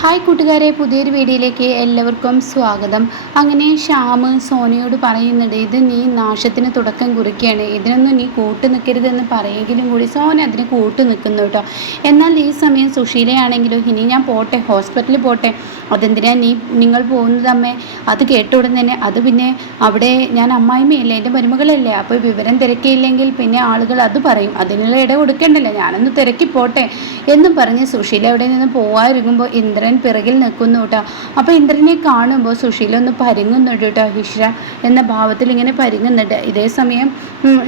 Hi കൂട്ടുകാരെ പുതിയൊരു വീഡിയോയിലേക്ക് എല്ലാവർക്കും സ്വാഗതം. അങ്ങനെ ശ്യാം സോനയോട് പറയുന്നുണ്ട് ഇത് നീ നാശത്തിന് തുടക്കം കുറിക്കുകയാണ്. ഇതിനൊന്നും നീ കൂട്ടു നിൽക്കരുതെന്ന് പറയുമെങ്കിലും കൂടി സോന അതിന് കൂട്ടു നിൽക്കുന്നു കേട്ടോ. എന്നാൽ ഈ സമയം സുശീലയാണെങ്കിലും ഇനി ഞാൻ പോട്ടെ ഹോസ്പിറ്റലിൽ പോട്ടെ. അതെന്തിനാ നീ നിങ്ങൾ പോകുന്നത് അമ്മേ? അത് കേട്ട ഉടൻ തന്നെ അത് പിന്നെ അവിടെ ഞാൻ അമ്മായിമ്മയല്ലേ എന്റെ മരുമകളല്ലേ. അപ്പോൾ വിവരം തിരക്കിയില്ലെങ്കിൽ പിന്നെ ആളുകൾ അത് പറയും. അതിനുള്ള ഇട കൊടുക്കേണ്ടല്ലോ ഞാനൊന്ന് തിരക്കി പോട്ടെ എന്നും പറഞ്ഞ് സുശീല അവിടെ നിന്ന് പോകാതിരിക്കുമ്പോൾ ഇന്ദ്രൻ പിറകിൽ നിൽക്കുന്നു കേട്ടോ അപ്പോൾ ഇന്ദ്രനെ കാണുമ്പോൾ സുശീല ഒന്ന് പരുങ്ങുന്നുണ്ട് കേട്ടോ ഹിഷ്ര എന്ന ഭാവത്തിൽ ഇങ്ങനെ പരുങ്ങുന്നുണ്ട്. ഇതേ സമയം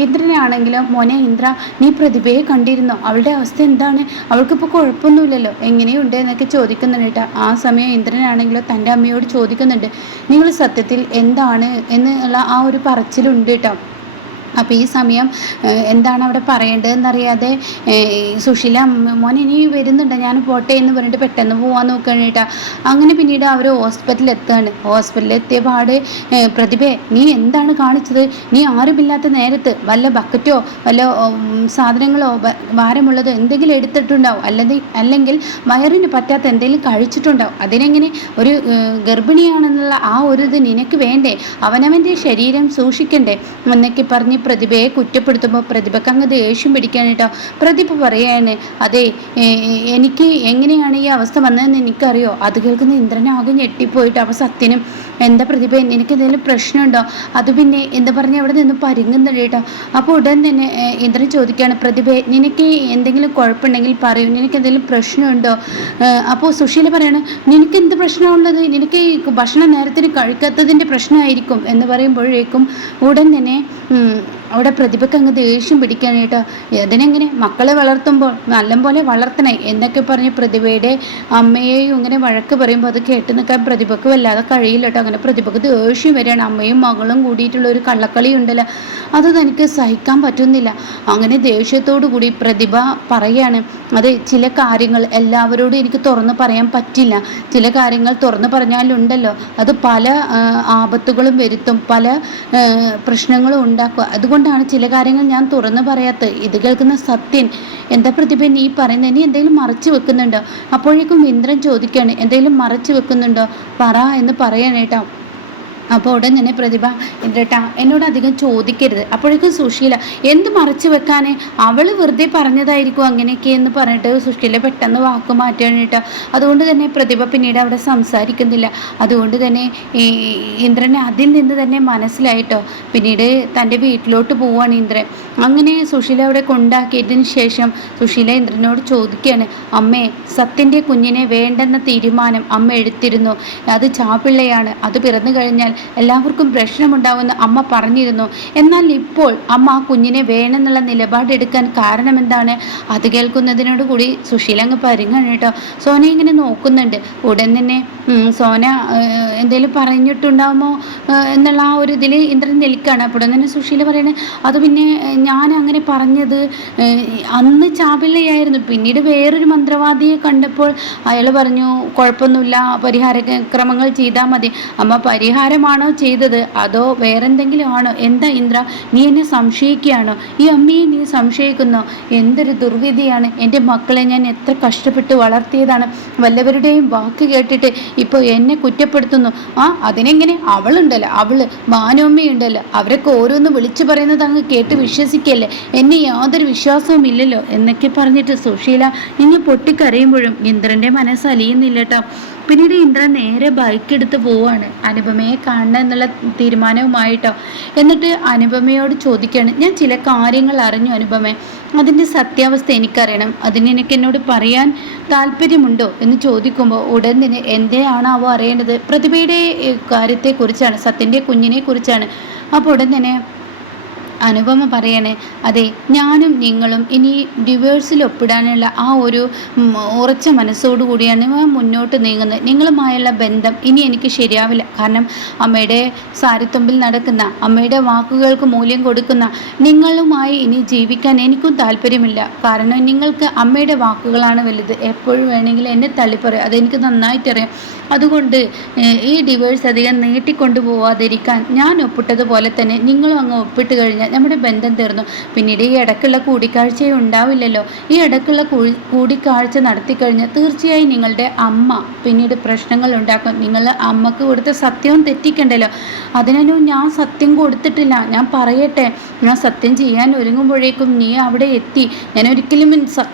ഇന്ദ്രനാണെങ്കിലും മോനെ ഇന്ദ്ര നീ പ്രതിഭയെ കണ്ടിരുന്നോ? അവളുടെ അവസ്ഥ എന്താണ്? അവൾക്കിപ്പോൾ കുഴപ്പമൊന്നുമില്ലല്ലോ. എങ്ങനെയുണ്ട് എന്നൊക്കെ ചോദിക്കുന്നുണ്ട് കേട്ടോ ആ സമയം ഇന്ദ്രനാണെങ്കിലും തന്റെ അമ്മയോട് ചോദിക്കുന്നുണ്ട്. നിങ്ങൾ സത്യത്തിൽ എന്താണ്? എന്നുള്ള ആ ഒരു പറച്ചിലുണ്ട് കേട്ടോ അപ്പോൾ ഈ സമയം എന്താണ് അവിടെ പറയേണ്ടതെന്നറിയാതെ സുശീല "അമ്മ, മോൻ ഇനി വരുന്നുണ്ട് ഞാൻ പോട്ടെ എന്ന് പറഞ്ഞിട്ട് പെട്ടെന്ന് പോകാൻ നോക്കുകയാണ് കേട്ടോ. അങ്ങനെ പിന്നീട് അവർ ഹോസ്പിറ്റലിൽ എത്തുകയാണ്. ഹോസ്പിറ്റലിൽ എത്തിയ പാട് നീ എന്താണ് കാണിച്ചത്? നീ ആരുമില്ലാത്ത നേരത്ത് വല്ല ബക്കറ്റോ വല്ല സാധനങ്ങളോ വാരമുള്ളതോ എന്തെങ്കിലും എടുത്തിട്ടുണ്ടാവും. അല്ലെങ്കിൽ അല്ലെങ്കിൽ വയറിന് പറ്റാത്ത എന്തെങ്കിലും കഴിച്ചിട്ടുണ്ടാവും. അതിനെങ്ങനെ ഒരു ഗർഭിണിയാണെന്നുള്ള ആ ഒരു ഇത് നിനക്ക് വേണ്ടേ? അവനവന്റെ ശരീരം സൂക്ഷിക്കണ്ടേ? എന്നൊക്കെ പറഞ്ഞ് പ്രതിഭയെ കുറ്റപ്പെടുത്തുമ്പോൾ പ്രതിഭക്ക് അങ്ങ് ദേഷ്യം പിടിക്കാൻ കേട്ടോ പ്രതിഭ പറയാണ് അതെ എനിക്ക് എങ്ങനെയാണ് ഈ അവസ്ഥ വന്നതെന്ന് എനിക്കറിയോ? അത് കേൾക്കുന്ന ഇന്ദ്രനാകെ ഞെട്ടിപ്പോയിട്ട് അവ സത്യനും എന്താ പ്രതിഭ? എനിക്ക് എന്തെങ്കിലും പ്രശ്നമുണ്ടോ? അത് പിന്നെ എന്താ പറഞ്ഞ അവിടെ നിന്ന് പരുങ്ങുന്നുണ്ട് കേട്ടോ. അപ്പോൾ ഉടൻ തന്നെ ഇന്ദ്രൻ ചോദിക്കുകയാണ് പ്രതിഭ നിനക്ക് എന്തെങ്കിലും കുഴപ്പമുണ്ടെങ്കിൽ പറയൂ. നിനക്ക് എന്തെങ്കിലും പ്രശ്നമുണ്ടോ അപ്പോൾ സുശീല പറയാണ് നിനക്ക് എന്ത് പ്രശ്നമുള്ളത് നിനക്ക് ഭക്ഷണം നേരത്തിന് കഴിക്കാത്തതിന്റെ പ്രശ്നമായിരിക്കും എന്ന് പറയുമ്പോഴേക്കും ഉടൻ തന്നെ അവിടെ പ്രതിഭയ്ക്ക് അങ്ങ് ദേഷ്യം പിടിക്കാൻ കേട്ടോ അതിനെങ്ങനെ മക്കളെ വളർത്തുമ്പോൾ നല്ലപോലെ വളർത്തണേ എന്നൊക്കെ പറഞ്ഞ് പ്രതിഭയുടെ അമ്മയെയും ഇങ്ങനെ വഴക്ക് പറയുമ്പോൾ അത് കേട്ട് നിൽക്കാൻ പ്രതിഭയ്ക്ക് വല്ലാതെ കഴിയില്ല കേട്ടോ. അങ്ങനെ പ്രതിഭയ്ക്ക് ദേഷ്യം വരികയാണ്. അമ്മയും മകളും കൂടിയിട്ടുള്ള ഒരു കള്ളക്കളി ഉണ്ടല്ലോ. അത് തനിക്ക് സഹിക്കാൻ പറ്റുന്നില്ല. അങ്ങനെ ദേഷ്യത്തോടു കൂടി പ്രതിഭ പറയാണ് അത് ചില കാര്യങ്ങൾ എല്ലാവരോടും എനിക്ക് തുറന്ന് പറയാൻ പറ്റില്ല. ചില കാര്യങ്ങൾ തുറന്ന് പറഞ്ഞാലുണ്ടല്ലോ. അത് പല ആപത്തുകളും വരുത്തും. പല പ്രശ്നങ്ങളും ഉണ്ടാക്കും. ഉണ്ടാക്കുക അതുകൊണ്ടാണ് ചില കാര്യങ്ങൾ ഞാൻ തുറന്നു പറയാത്തത്. ഇത് കേൾക്കുന്ന സത്യൻ എന്താ പ്രതിഭ നീ പറയുന്നത് നീ എന്തെങ്കിലും മറച്ചു വെക്കുന്നുണ്ടോ? അപ്പോഴേക്കും ഇന്ദ്രൻ ചോദിക്കുകയാണ് എന്തെങ്കിലും മറച്ചു വെക്കുന്നുണ്ടോ? പറ എന്ന് പറയാനേട്ടോ അപ്പോൾ ഉടൻ തന്നെ പ്രതിഭ ഇന്ദ്രേട്ടാ എന്നോട് അധികം ചോദിക്കരുത്. അപ്പോഴേക്കും സുശീല എന്ത് മറച്ചു വെക്കാനേ? അവൾ വെറുതെ പറഞ്ഞതായിരിക്കും അങ്ങനെയൊക്കെ എന്ന് പറഞ്ഞിട്ട് സുശീല പെട്ടെന്ന് വാക്ക് മാറ്റുകയാണ് കേട്ടോ. അതുകൊണ്ട് തന്നെ പ്രതിഭ പിന്നീട് അവിടെ സംസാരിക്കുന്നില്ല. അതുകൊണ്ട് തന്നെ ഇന്ദ്രനെ അതിൽ നിന്ന് തന്നെ മനസ്സിലായിട്ടോ പിന്നീട് തന്റെ വീട്ടിലോട്ട് പോവാണ് ഇന്ദ്രൻ. അങ്ങനെ സുശീല അവിടെ കൊണ്ടാക്കിയതിന് ശേഷം സുശീല ഇന്ദ്രനോട് ചോദിക്കുകയാണ് അമ്മേ സത്യന്റെ കുഞ്ഞിനെ വേണ്ടെന്ന തീരുമാനം അമ്മ എടുത്തിരുന്നു. അത് ചാപ്പിള്ളയാണ് അത് പിറന്നു കഴിഞ്ഞാൽ എല്ലാവർക്കും പ്രശ്നമുണ്ടാവുമെന്ന് അമ്മ പറഞ്ഞിരുന്നു. എന്നാൽ ഇപ്പോൾ അമ്മ ആ കുഞ്ഞിനെ വേണമെന്നുള്ള നിലപാടെടുക്കാൻ കാരണം എന്താണ്? അത് കേൾക്കുന്നതിനോട് കൂടി സുശീല അങ്ങ് പരിങ്ങാണ് കേട്ടോ. സോന ഇങ്ങനെ നോക്കുന്നുണ്ട്. ഉടൻ തന്നെ സോന എന്തെങ്കിലും പറഞ്ഞിട്ടുണ്ടാവുമോ? എന്നുള്ള ആ ഒരു ഇതിൽ ഇന്ദ്രൻ നിൽക്കുകയാണ്. അപ്പോൾ തന്നെ സുശീല പറയണേ അത് പിന്നെ ഞാൻ അങ്ങനെ പറഞ്ഞത് അന്ന് ചാപിള്ളയായിരുന്നു. പിന്നീട് വേറൊരു മന്ത്രവാദിയെ കണ്ടപ്പോൾ അയാൾ പറഞ്ഞു കുഴപ്പമൊന്നുമില്ല പരിഹാര ക്രമങ്ങൾ ചെയ്താൽ മതി. അമ്മ പരിഹാരമാണോ ചെയ്തത്? അതോ വേറെന്തെങ്കിലും ആണോ? എന്താ ഇന്ദ്ര? നീ എന്നെ സംശയിക്കുകയാണോ? ഈ അമ്മയെ നീ സംശയിക്കുന്നോ? എന്തൊരു ദുർവിധിയാണ്. എന്റെ മക്കളെ ഞാൻ എത്ര കഷ്ടപ്പെട്ട് വളർത്തിയതാണ്. വല്ലവരുടെയും വാക്ക് കേട്ടിട്ട് ഇപ്പോൾ എന്നെ കുറ്റപ്പെടുത്തുന്നു. ആ അതിനെങ്ങനെ? അവളുണ്ടല്ലോ. അവൾ മാനോമ്മയുണ്ടല്ലോ അവരൊക്കെ ഓരോന്ന് വിളിച്ചു പറയുന്നത് അങ്ങ് കേട്ട് വിശ്വസിക്കല്ലേ? എന്നെ യാതൊരു വിശ്വാസവും ഇല്ലല്ലോ എന്നൊക്കെ പറഞ്ഞിട്ട് സുശീല ഇനി പൊട്ടിക്കരയുമ്പോഴും ഇന്ദ്രന്റെ മനസ്സ് അലിയുന്നില്ല കേട്ടോ പിന്നീട് ഇന്ദ്ര നേരെ ബൈക്ക് എടുത്ത് പോവാണ്. അനുപമയെ കാണണം എന്നുള്ള തീരുമാനവുമായിട്ടോ. എന്നിട്ട് അനുപമയോട് ചോദിക്കുകയാണ് ഞാൻ ചില കാര്യങ്ങൾ അറിഞ്ഞു അനുപമ. അതിന്റെ സത്യാവസ്ഥ എനിക്കറിയണം. അതിന് എനിക്ക് എന്നോട് പറയാൻ താല്പര്യമുണ്ടോ? എന്ന് ചോദിക്കുമ്പോൾ ഉടൻ തന്നെ എന്തിനാണാവോ അറിയേണ്ടത്? പ്രതിഭയുടെ കാര്യത്തെക്കുറിച്ചാണ് സത്യന്റെ കുഞ്ഞിനെ കുറിച്ചാണ് അപ്പോൾ ഉടൻ തന്നെ അനുപമ പറയണേ അതെ ഞാനും നിങ്ങളും ഇനി ഡിവേഴ്സിൽ ഒപ്പിടാനുള്ള ആ ഒരു ഉറച്ച മനസ്സോടു കൂടിയാണ് മുന്നോട്ട് നീങ്ങുന്നത്. നിങ്ങളുമായുള്ള ബന്ധം ഇനി എനിക്ക് ശരിയാവില്ല. കാരണം അമ്മയുടെ സാരിത്തുമ്പിൽ നടക്കുന്ന അമ്മയുടെ വാക്കുകൾക്ക് മൂല്യം കൊടുക്കുന്ന നിങ്ങളുമായി ഇനി ജീവിക്കാൻ എനിക്കും താല്പര്യമില്ല. കാരണം നിങ്ങൾക്ക് അമ്മയുടെ വാക്കുകളാണ് വലുത്. എപ്പോഴും വേണമെങ്കിലും എന്നെ തള്ളിപ്പറയും. അതെനിക്ക് നന്നായിട്ടറിയാം. അതുകൊണ്ട് ഈ ഡിവേഴ്സ് അധികം നീട്ടിക്കൊണ്ടു പോവാതിരിക്കാൻ ഞാൻ ഒപ്പിട്ടതുപോലെ തന്നെ നിങ്ങളും അങ്ങ് ഒപ്പിട്ട് കഴിഞ്ഞാൽ നമ്മുടെ ബന്ധം തീർന്നു. പിന്നീട് ഈ ഇടക്കുള്ള കൂടിക്കാഴ്ചയും ഉണ്ടാവില്ലല്ലോ. ഈ ഇടക്കുള്ള കൂടിക്കാഴ്ച നടത്തിക്കഴിഞ്ഞ് തീർച്ചയായും നിങ്ങളുടെ അമ്മ പിന്നീട് പ്രശ്നങ്ങൾ ഉണ്ടാക്കും. നിങ്ങൾ അമ്മയ്ക്ക് കൊടുത്ത സത്യവും തെറ്റിക്കണ്ടല്ലോ. അതിനു ഞാൻ സത്യം കൊടുത്തിട്ടില്ല. ഞാൻ പറയട്ടെ. ഞാൻ സത്യം ചെയ്യാൻ ഒരുങ്ങുമ്പോഴേക്കും നീ അവിടെ എത്തി. ഞാൻ ഒരിക്കലും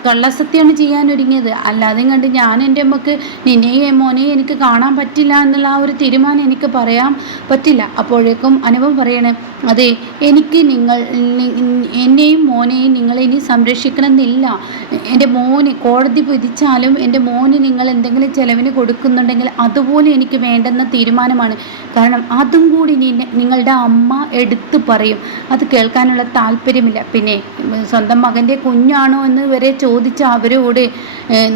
കള്ളസത്യമാണ് ചെയ്യാൻ ഒരുങ്ങിയത്. അല്ലാതെ കണ്ട് ഞാൻ എന്റെ അമ്മയ്ക്ക് നിന്നെയും മോനെയും എനിക്ക് കാണാൻ പറ്റില്ല എന്നുള്ള ആ ഒരു തീരുമാനം എനിക്ക് പറയാൻ പറ്റില്ല. അപ്പോഴേക്കും അനുഭവം പറയണേ അതെ എനിക്ക് നിങ്ങൾ എന്നെയും മോനെയും നിങ്ങൾ ഇനി സംരക്ഷിക്കണമെന്നില്ല. എന്റെ മോന് കോടതി വിധിച്ചാലും എന്റെ മോന് നിങ്ങൾ എന്തെങ്കിലും ചിലവിന് കൊടുക്കുന്നുണ്ടെങ്കിൽ അതുപോലെ എനിക്ക് വേണ്ടെന്ന തീരുമാനമാണ്. കാരണം അതും കൂടി നിങ്ങളുടെ അമ്മ എടുത്തു പറയും. അത് കേൾക്കാനുള്ള താല്പര്യമില്ല. പിന്നെ സ്വന്തം മകന്റെ കുഞ്ഞാണോ എന്ന് വരെ ചോദിച്ച അവരോട്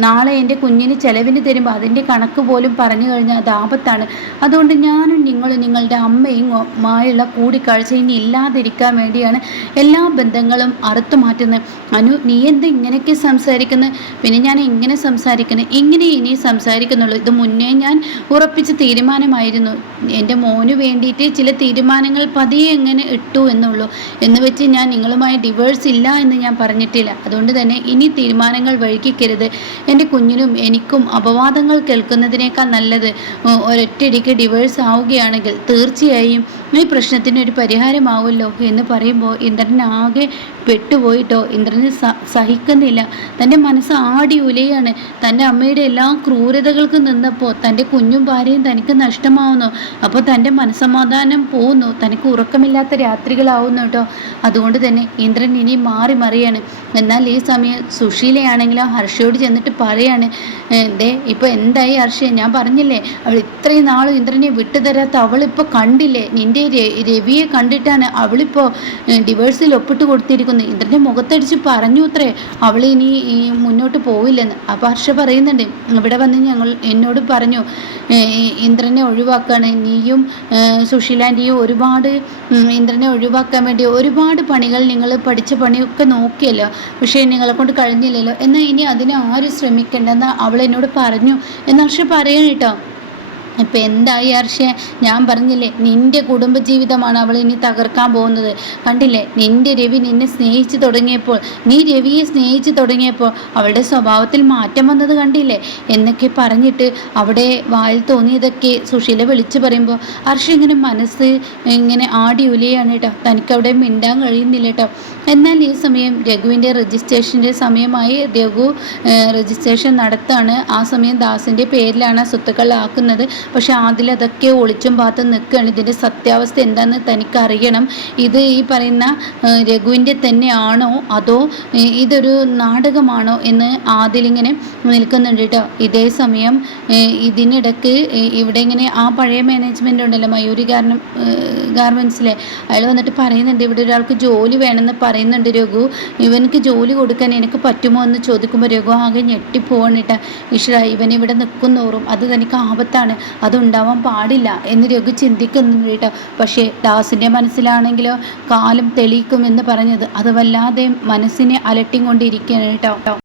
നാളെ എന്റെ കുഞ്ഞിന് ചിലവിന് തരുമ്പോൾ അതിന്റെ കണക്ക് പോലും പറഞ്ഞു കഴിഞ്ഞാൽ അത് ആപത്താണ്. അതുകൊണ്ട് ഞാനും നിങ്ങളും നിങ്ങളുടെ അമ്മയും മായുള്ള കൂടിക്കാഴ്ച ഇനി ഇല്ലാതിരിക്കാൻ വേണ്ടിയാണ് എല്ലാ ബന്ധങ്ങളും അറുത്തു മാറ്റുന്നത്. അനു നീ എന്ത് ഇങ്ങനെയൊക്കെ സംസാരിക്കുന്നത് പിന്നെ ഞാൻ എങ്ങനെ സംസാരിക്കുന്നത് ഇങ്ങനെ ഇനി സംസാരിക്കുന്നുള്ളൂ? ഇത് മുന്നേ ഞാൻ ഉറപ്പിച്ച തീരുമാനമായിരുന്നു. എന്റെ മോന് വേണ്ടിയിട്ട് ചില തീരുമാനങ്ങൾ പതിയെ എങ്ങനെ ഇട്ടു എന്നുള്ളൂ. എന്ന് വെച്ച് ഞാൻ നിങ്ങളുമായി ഡിവേഴ്സ് ഇല്ല എന്ന് ഞാൻ പറഞ്ഞിട്ടില്ല. അതുകൊണ്ട് തന്നെ ഇനി തീരുമാനങ്ങൾ വഴിക്കരുത് എന്റെ കുഞ്ഞിനും എനിക്കും അപവാദങ്ങൾ കേൾക്കുന്നതിനേക്കാൾ നല്ലത് ഒരൊറ്റയടിക്ക് ഡിവേഴ്സ് ആവുകയാണെങ്കിൽ തീർച്ചയായും ഈ പ്രശ്നത്തിന് ഒരു പരിഹാരമാവുമല്ലോ എന്ന് പറയുമ്പോൾ ഇന്ദ്രൻ ആകെ പെട്ടുപോയിട്ടോ? ഇന്ദ്രന് സഹിക്കുന്നില്ല. തന്റെ മനസ്സ് ആടി ഉലയാണ്. തന്റെ അമ്മയുടെ എല്ലാ ക്രൂരതകൾക്ക് നിന്നപ്പോൾ തന്റെ കുഞ്ഞും ഭാര്യയും തനിക്ക് നഷ്ടമാവുന്നു. അപ്പോൾ തന്റെ മനസ്സമാധാനം പോകുന്നു തനിക്ക് ഉറക്കമില്ലാത്ത രാത്രികളാവുന്നു കേട്ടോ. അതുകൊണ്ട് തന്നെ ഇന്ദ്രൻ ഇനി മാറി മറിയാണ്. എന്നാൽ ഈ സമയം സുശീലയാണെങ്കിലും ഹർഷയോട് ചെന്നിട്ട് പറയാണ് ദേ ഇപ്പോൾ എന്തായി ഹർഷ? ഞാൻ പറഞ്ഞില്ലേ അവൾ ഇത്രയും നാളും ഇന്ദ്രനെ വിട്ടുതരാത്ത അവളിപ്പോൾ കണ്ടില്ലേ? രവിയെ കണ്ടിട്ടാണ് അവളിപ്പോൾ ഡിവേഴ്സിൽ ഒപ്പിട്ട് കൊടുത്തിരിക്കുന്നത്. ഇന്ദ്രന്റെ മുഖത്തടിച്ച് പറഞ്ഞു അത്രേ അവൾ ഇനി മുന്നോട്ട് പോവില്ലെന്ന്. അപ്പോൾ ഹർഷ പറയുന്നുണ്ട് ഇവിടെ വന്ന് ഞങ്ങൾ എന്നോട് പറഞ്ഞു ഇന്ദ്രനെ ഒഴിവാക്കാണ്. നീയും സുശീലാന്റെയും ഒരുപാട് ഇന്ദ്രനെ ഒഴിവാക്കാൻ വേണ്ടി ഒരുപാട് പണികൾ നിങ്ങൾ പഠിച്ച പണിയൊക്കെ നോക്കിയല്ലോ. പക്ഷേ നിങ്ങളെ കൊണ്ട് കഴിഞ്ഞില്ലല്ലോ. എന്നാൽ ഇനി അതിനെ ആരും ശ്രമിക്കേണ്ടെന്ന് അവൾ എന്നോട് പറഞ്ഞു. എന്ന് ഹർഷ പറയണം കേട്ടോ. ഇപ്പം എന്തായി ഹർഷേ? ഞാൻ പറഞ്ഞില്ലേ നിന്റെ കുടുംബജീവിതമാണ് അവൾ ഇനി തകർക്കാൻ പോകുന്നത്. കണ്ടില്ലേ നിന്റെ രവി നിന്നെ സ്നേഹിച്ചു തുടങ്ങിയപ്പോൾ നീ രവിയെ സ്നേഹിച്ചു തുടങ്ങിയപ്പോൾ അവളുടെ സ്വഭാവത്തിൽ മാറ്റം വന്നത് കണ്ടില്ലേ? എന്നൊക്കെ പറഞ്ഞിട്ട് അവിടെ വായിൽ തോന്നിയതൊക്കെ സുശീല വിളിച്ചു പറയുമ്പോൾ ഹർഷ ഇങ്ങനെ മനസ്സ് ഇങ്ങനെ ആടി ഉലയാണ് കേട്ടോ തനിക്കവിടെ മിണ്ടാൻ കഴിയുന്നില്ല കേട്ടോ എന്നാൽ ഈ സമയം രഘുവിന്റെ രജിസ്ട്രേഷന്റെ സമയമായി രഘു രജിസ്ട്രേഷൻ നടത്താണ്. ആ സമയം ദാസിന്റെ പേരിലാണ് സ്വത്തുക്കൾ ആക്കുന്നത്. പക്ഷെ ആദിൽ അതൊക്കെ ഒളിച്ചും പാത്തും നിൽക്കുകയാണ്. ഇതിന്റെ സത്യാവസ്ഥ എന്താണെന്ന് തനിക്കറിയണം. ഇത് ഈ പറയുന്ന രഘുവിന്റെ തന്നെയാണോ അതോ ഇതൊരു നാടകമാണോ എന്ന് ആദിലിങ്ങനെ നിൽക്കുന്നുണ്ട് കേട്ടോ. ഇതേ സമയം ഇതിനിടക്ക് ഇവിടെ ഇങ്ങനെ ആ പഴയ മാനേജ്മെന്റ് ഉണ്ടല്ലോ മയൂരി കാരണം ഗാർമെൻസിലെ അയാൾ വന്നിട്ട് പറയുന്നുണ്ട് ഇവിടെ ഒരാൾക്ക് ജോലി വേണമെന്ന് പറയുന്നുണ്ട് രഘു. ഇവനക്ക് ജോലി കൊടുക്കാൻ എനിക്ക് പറ്റുമോ എന്ന് ചോദിക്കുമ്പോൾ രഘു ആകെ ഞെട്ടിപ്പോവാണിട്ട ഈശ്വര ഇവൻ ഇവിടെ നിൽക്കുന്നോറും അത് തനിക്ക് ആപത്താണ്. അതുണ്ടാവാൻ പാടില്ല എന്ന് രഘു ചിന്തിക്കുന്നുണ്ട് കേട്ടോ. പക്ഷേ ദാസിന്റെ മനസ്സിലാണെങ്കിലോ കാലം തെളിയിക്കുമെന്ന് പറഞ്ഞത് അത് വല്ലാതെ മനസ്സിനെ അലട്ടിക്കൊണ്ടിരിക്കുകയാണ് കേട്ടോ.